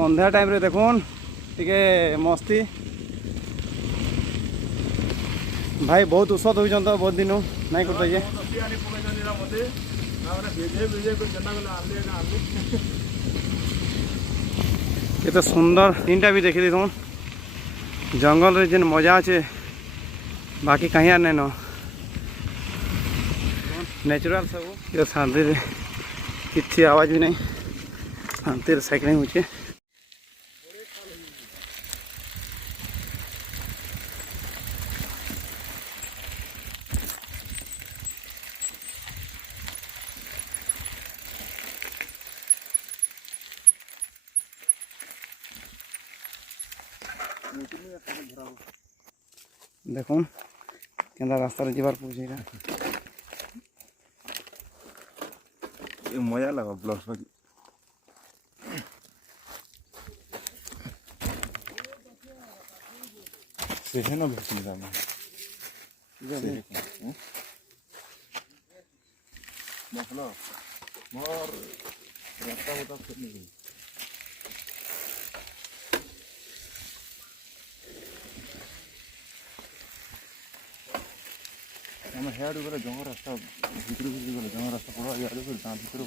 ସନ୍ଧ୍ୟା ଟାଇମ୍ରେ ଦେଖୁନ୍ ଟିକେ ମସ୍ତି ଭାଇ ବହୁତ ଔଷଧ ହେଉଛନ୍ ତ ବହୁତ ଦିନୁ ନାଇଁ କରୁଛ ଯେ କେତେ ସୁନ୍ଦର ତିନଟା ବି ଦେଖି ଦେଇଥୁନ୍ ଜଙ୍ଗଲରେ ଯେନ୍ ମଜା ଅଛେ ବାକି କାହିଁ ଆର୍ ନାଇଁନ ନ୍ୟାଚୁରାଲ ସବୁ ଏ ଶାନ୍ତିରେ କିଛି ଆୱାଜ ବି ନାହିଁ ଶାନ୍ତିରେ ସାଇକ୍ଲିଂ ହଉଛେ দেখুন কেনতা রাস্তায় যাবার পড়ছে এটা মজা লাগা ব্লগ বাকি সেখানে ভেসে যাবে দেখলো মোর রাস্তা বতা ফেলে ଆମେ ହେଆଡ଼ୁ ଗଲେ ଜଙ୍ଗ ରାସ୍ତା ଭିତରକୁ ଗଲେ ଜଙ୍ଗ ରାସ୍ତା ପଡ଼ିବ ଇଆଡ଼ୁ ଗାଁ ଭିତରୁ